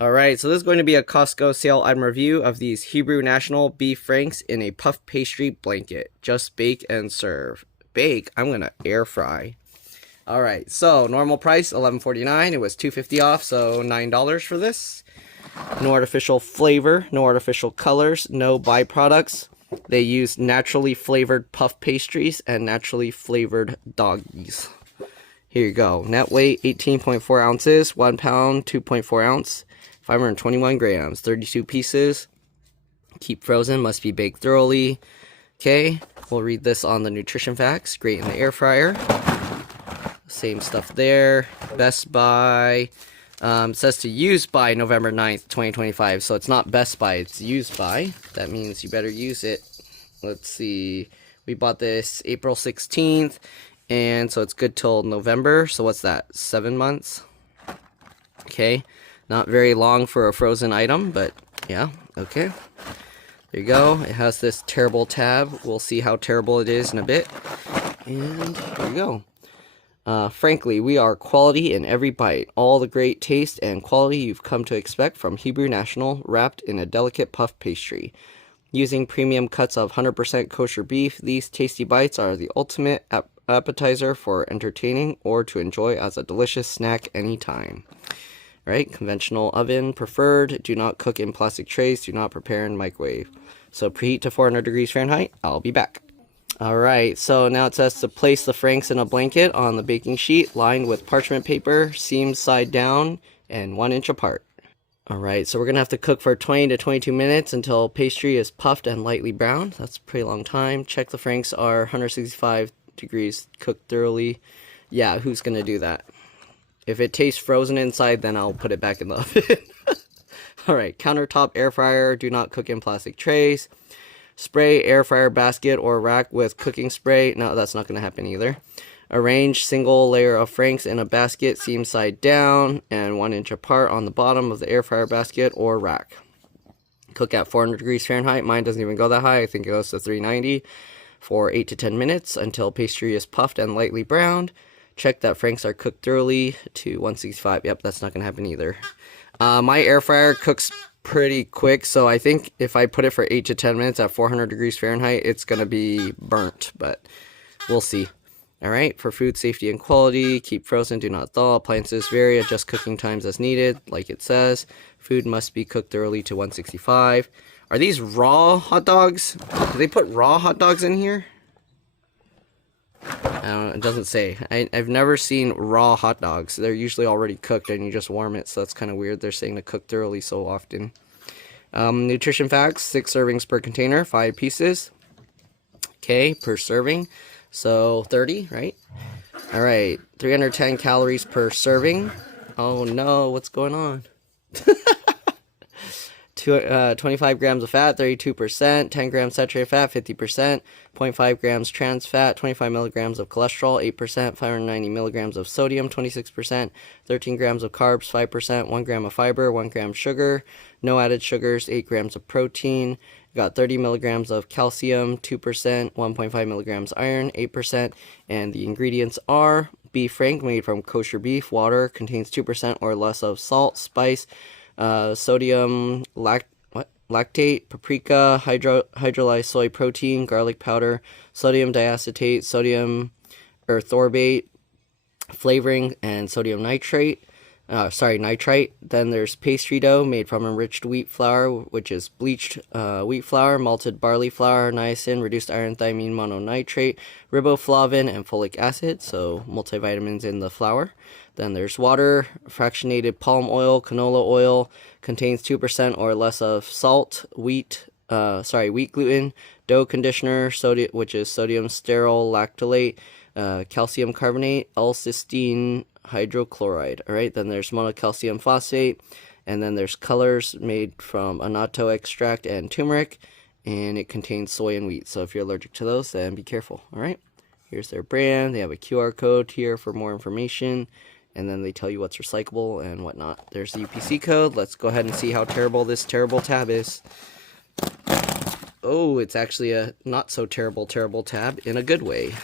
Alright, so this is going to be a Costco sale item review of these Hebrew National Beef Franks in a puff pastry blanket. Just bake and serve. Bake? I'm going to air fry. Alright, so normal price $11.49. It was $2.50 off, so $9 for this. No artificial flavor, no artificial colors, no byproducts. They use naturally flavored puff pastries and naturally flavored doggies. Here you go. Net weight 18.4 ounces, 1 pound, 2.4 ounce. 521 grams, 32 pieces. Keep frozen, must be baked thoroughly. Okay, we'll read this on the nutrition facts. Great in the air fryer. Same stuff there. Best by. It says to use by November 9th, 2025. So it's not best by, it's used by. That means you better use it. Let's see. We bought this April 16th. And so it's good till November. So what's that? 7 months? Okay. Not very long for a frozen item, but yeah, okay. There you go. It has this terrible tab. We'll see how terrible it is in a bit. And there you go. Frankly, we are quality in every bite. All the great taste and quality you've come to expect from Hebrew National, wrapped in a delicate puff pastry. Using premium cuts of 100% kosher beef, these tasty bites are the ultimate appetizer for entertaining or to enjoy as a delicious snack anytime. Right, conventional oven preferred. Do not cook in plastic trays. Do not prepare in microwave. So preheat to 400 degrees Fahrenheit. I'll be back. Alright, so now it says to place the franks in a blanket on the baking sheet lined with parchment paper, seams side down, and 1 inch apart. Alright, so we're going to have to cook for 20 to 22 minutes until pastry is puffed and lightly browned. That's a pretty long time. Check the franks are 165 degrees cooked thoroughly. Yeah, who's going to do that? If it tastes frozen inside, then I'll put it back in the oven. Alright, countertop air fryer. Do not cook in plastic trays. Spray air fryer basket or rack with cooking spray. No, that's not going to happen either. Arrange single layer of franks in a basket, seam side down, and 1 inch apart on the bottom of the air fryer basket or rack. Cook at 400 degrees Fahrenheit. Mine doesn't even go that high. I think it goes to 390 for 8 to 10 minutes until pastry is puffed and lightly browned. Check that franks are cooked thoroughly to 165. Yep, that's not going to happen either. My air fryer cooks pretty quick, so I think if I put it for 8 to 10 minutes at 400 degrees Fahrenheit, it's going to be burnt, but we'll see. Alright, for food safety and quality, keep frozen, do not thaw. Appliances vary, adjust cooking times as needed, like it says. Food must be cooked thoroughly to 165. Are these raw hot dogs? Do they put raw hot dogs in here? I don't know, it doesn't say. I've never seen raw hot dogs. They're usually already cooked and you just warm it, so that's kind of weird. They're saying to cook thoroughly so often. Nutrition facts, 6 servings per container, 5 pieces. Okay, per serving. So 30, right? Alright, 310 calories per serving. Oh no, what's going on? 25 grams of fat, 32%, 10 grams saturated fat, 50%, 0.5 grams trans fat, 25 milligrams of cholesterol, 8%, 590 milligrams of sodium, 26%, 13 grams of carbs, 5%, 1 gram of fiber, 1 gram sugar, no added sugars, 8 grams of protein, got 30 milligrams of calcium, 2%, 1.5 milligrams iron, 8%, and the ingredients are beef frank made from kosher beef, water, contains 2% or less of salt, spice, sodium lactate, paprika, hydrolyzed soy protein, garlic powder, sodium diacetate, sodium erythorbate, flavoring, and sodium nitrite. Then there's pastry dough made from enriched wheat flour, which is bleached wheat flour, malted barley flour, niacin, reduced iron thiamine mononitrate, riboflavin, and folic acid, so multivitamins in the flour. Then there's water, fractionated palm oil, canola oil, contains 2% or less of salt, wheat gluten, dough conditioner, sodium, which is sodium stearyl lactylate, calcium carbonate, L-cysteine hydrochloride. Alright, then there's monocalcium phosphate, and then there's colors made from annatto extract and turmeric, and it contains soy and wheat. So if you're allergic to those, then be careful. Alright, here's their brand. They have a QR code here for more information, and then they tell you what's recyclable and whatnot. There's the UPC code. Let's go ahead and see how terrible this terrible tab is. Oh, it's actually a not so terrible tab in a good way.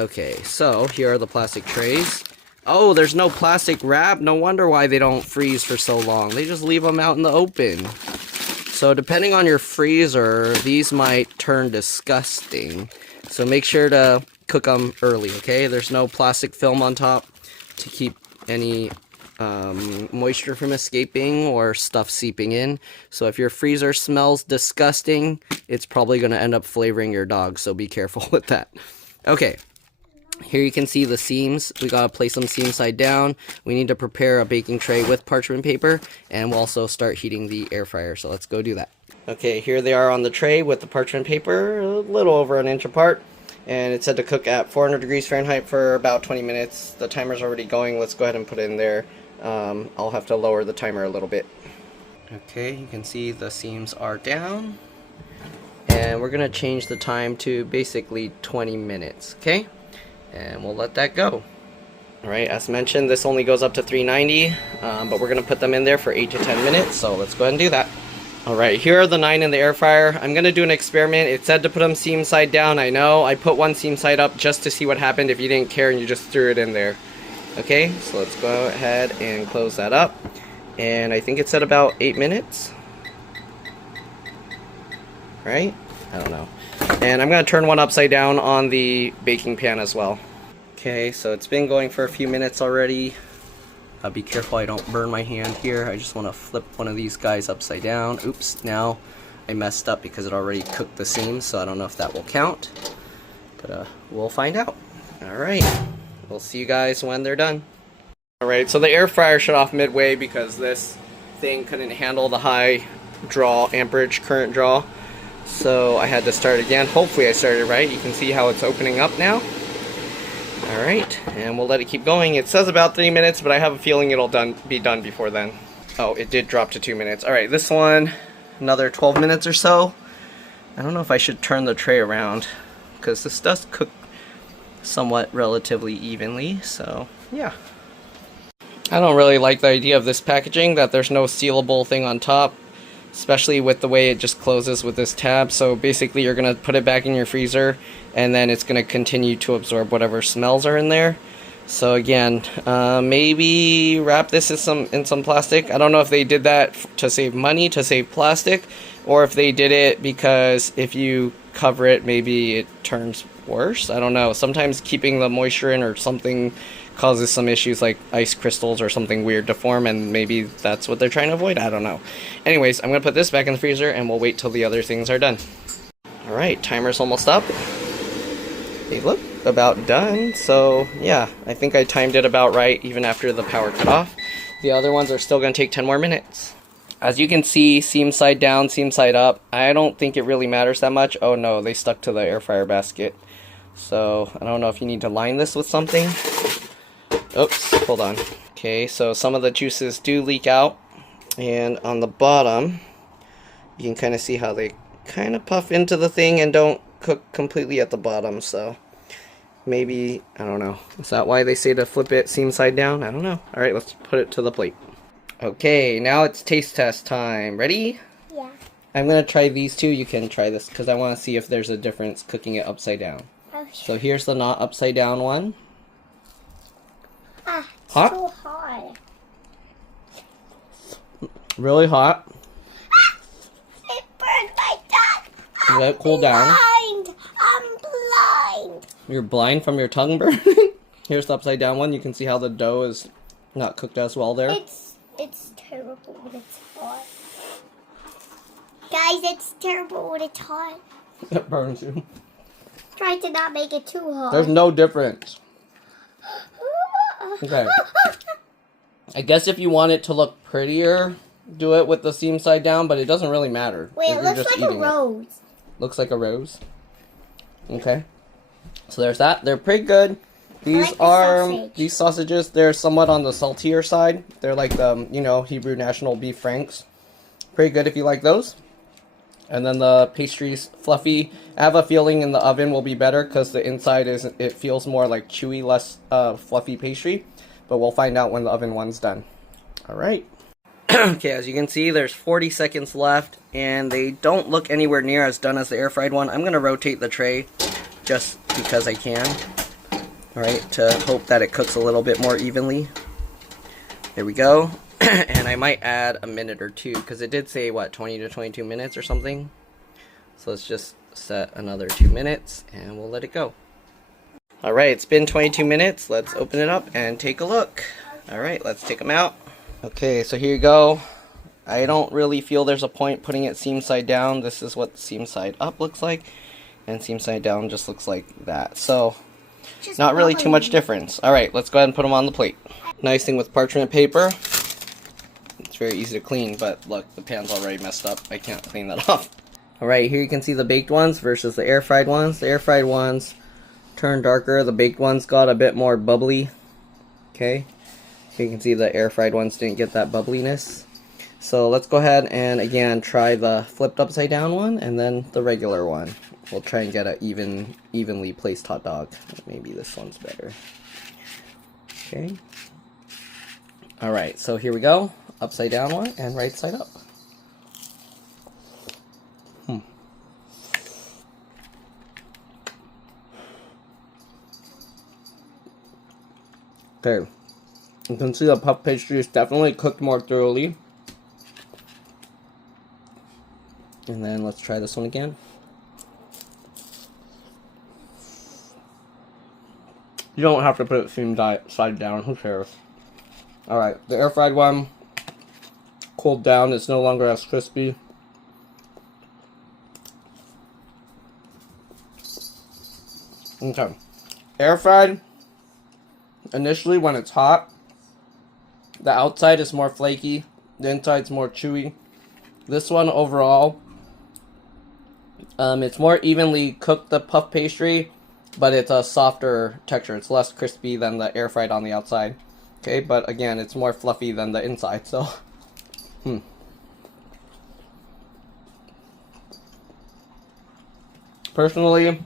Okay, so here are the plastic trays. Oh, there's no plastic wrap. No wonder why they don't freeze for so long. They just leave them out in the open. So depending on your freezer, these might turn disgusting. So make sure to cook them early, okay? There's no plastic film on top to keep any moisture from escaping or stuff seeping in. So if your freezer smells disgusting, it's probably going to end up flavoring your dog. So be careful with that. Okay. Here you can see the seams. We gotta place them seam side down. We need to prepare a baking tray with parchment paper, and we'll also start heating the air fryer. So let's go do that. Okay, here they are on the tray with the parchment paper, a little over an inch apart. And it said to cook at 400 degrees Fahrenheit for about 20 minutes. The timer's already going. Let's go ahead and put it in there. I'll have to lower the timer a little bit. Okay, you can see the seams are down. And we're gonna change the time to basically 20 minutes, okay? And we'll let that go. Alright, as mentioned, this only goes up to 390, but we're going to put them in there for 8 to 10 minutes, so let's go ahead and do that. Alright, here are the 9 in the air fryer. I'm going to do an experiment. It said to put them seam side down. I know, I put one seam side up just to see what happened if you didn't care and you just threw it in there. Okay, so let's go ahead and close that up. And I think it said about 8 minutes. Right? I don't know. And I'm going to turn one upside down on the baking pan as well. Okay, so it's been going for a few minutes already. Be careful I don't burn my hand here. I just want to flip one of these guys upside down. Oops, now I messed up because it already cooked the seams, so I don't know if that will count. But we'll find out. Alright, we'll see you guys when they're done. Alright, so the air fryer shut off midway because this thing couldn't handle the high draw, amperage current draw. So I had to start again. Hopefully I started right. You can see how it's opening up now. Alright, and we'll let it keep going. It says about 3 minutes, but I have a feeling it'll be done before then. Oh, it did drop to 2 minutes. Alright, this one, another 12 minutes or so. I don't know if I should turn the tray around, because this does cook somewhat relatively evenly, so yeah. I don't really like the idea of this packaging, that there's no sealable thing on top. Especially with the way it just closes with this tab. So basically you're going to put it back in your freezer and then it's going to continue to absorb whatever smells are in there. So again, maybe wrap this in some plastic. I don't know if they did that to save money, to save plastic, or if they did it because if you cover it maybe it turns worse. I don't know. Sometimes keeping the moisture in or something causes some issues like ice crystals or something weird to form, and maybe that's what they're trying to avoid. I don't know. Anyways, I'm going to put this back in the freezer and we'll wait till the other things are done. Alright, timer's almost up. They look about done, so yeah, I think I timed it about right even after the power cut off. The other ones are still going to take 10 more minutes. As you can see, seam side down, seam side up. I don't think it really matters that much. Oh no, they stuck to the air fryer basket. So I don't know if you need to line this with something. Oops, hold on. Okay, so some of the juices do leak out, and on the bottom you can kind of see how they kind of puff into the thing and don't cook completely at the bottom. So maybe, I don't know, is that why they say to flip it seam side down? I don't know. Alright, let's put it to the plate. Okay, now it's taste test time. Ready? Yeah. I'm gonna try these two. You can try this because I want to see if there's a difference cooking it upside down. Okay. So here's the not upside down one. It's hot? so hot. Really hot. It burned my tongue. Let it cool down. Blind. I'm blind. You're blind from your tongue burning? Here's the upside down one. You can see how the dough is not cooked as well there. It's terrible when it's hot. Guys, it's terrible when it's hot. It burns you. Try to not make it too hot. There's no difference. Okay. I guess if you want it to look prettier, do it with the seam side down, but it doesn't really matter. Wait, it looks like a rose. Looks like a rose. Okay. So there's that. They're pretty good. These are these sausages. They're somewhat on the saltier side. They're like the, you know, Hebrew National Beef Franks. Pretty good if you like those. And then the pastry's fluffy. I have a feeling in the oven will be better because the inside it feels more like chewy, less fluffy pastry. But we'll find out when the oven one's done. All right. Okay, as you can see, there's 40 seconds left, and they don't look anywhere near as done as the air fried one. I'm gonna rotate the tray just because I can. Alright, to hope that it cooks a little bit more evenly. There we go. And I might add a minute or two, because it did say, what, 20 to 22 minutes or something? So let's just set another 2 minutes, and we'll let it go. Alright, it's been 22 minutes. Let's open it up and take a look. Alright, let's take them out. Okay, so here you go. I don't really feel there's a point putting it seam side down. This is what seam side up looks like, and seam side down just looks like that. So, not really too much difference. Alright, let's go ahead and put them on the plate. Nice thing with parchment paper, it's very easy to clean, but look, the pan's already messed up. I can't clean that off. Alright, here you can see the baked ones versus the air fried ones. The air fried ones turn darker, the baked ones got a bit more bubbly. Okay, you can see the air fried ones didn't get that bubbliness. So let's go ahead and again try the flipped upside down one and then the regular one. We'll try and get an evenly placed hot dog. Maybe this one's better. Okay. Alright, so here we go. Upside down one and right side up. Okay. You can see the puff pastry is definitely cooked more thoroughly. And then let's try this one again. You don't have to put it seam side down, who cares? Alright, the air fried one cooled down, it's no longer as crispy. Okay. Air fried, initially when it's hot, the outside is more flaky, the inside's more chewy. This one overall, it's more evenly cooked, the puff pastry, but it's a softer texture. It's less crispy than the air fried on the outside. Okay, but again, it's more fluffy than the inside, so. Personally,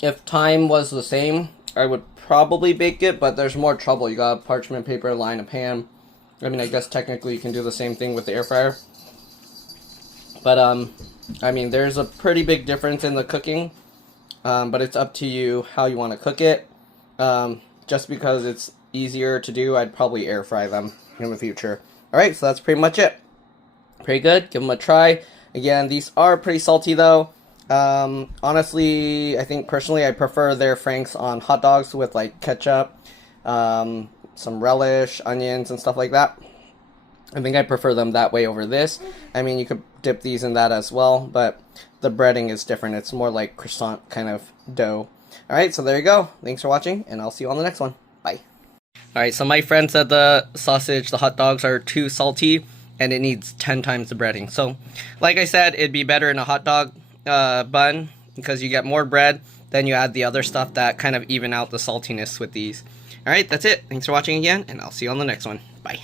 if time was the same, I would probably bake it, but there's more trouble. You got parchment paper, line a pan. I mean, I guess technically you can do the same thing with the air fryer. But, I mean, there's a pretty big difference in the cooking. But it's up to you how you want to cook it. Just because it's easier to do, I'd probably air fry them in the future. Alright, so that's pretty much it. Pretty good. Give them a try. Again, these are pretty salty though. Honestly, I think personally I prefer their franks on hot dogs with like ketchup, some relish, onions, and stuff like that. I think I prefer them that way over this. I mean, you could dip these in that as well, but the breading is different. It's more like croissant kind of dough. Alright, so there you go. Thanks for watching, and I'll see you on the next one. Bye. Alright, so my friend said the sausage, the hot dogs are too salty, and it needs 10 times the breading. So, like I said, it'd be better in a hot dog bun, because you get more bread, then you add the other stuff that kind of even out the saltiness with these. Alright, that's it. Thanks for watching again, and I'll see you on the next one. Bye.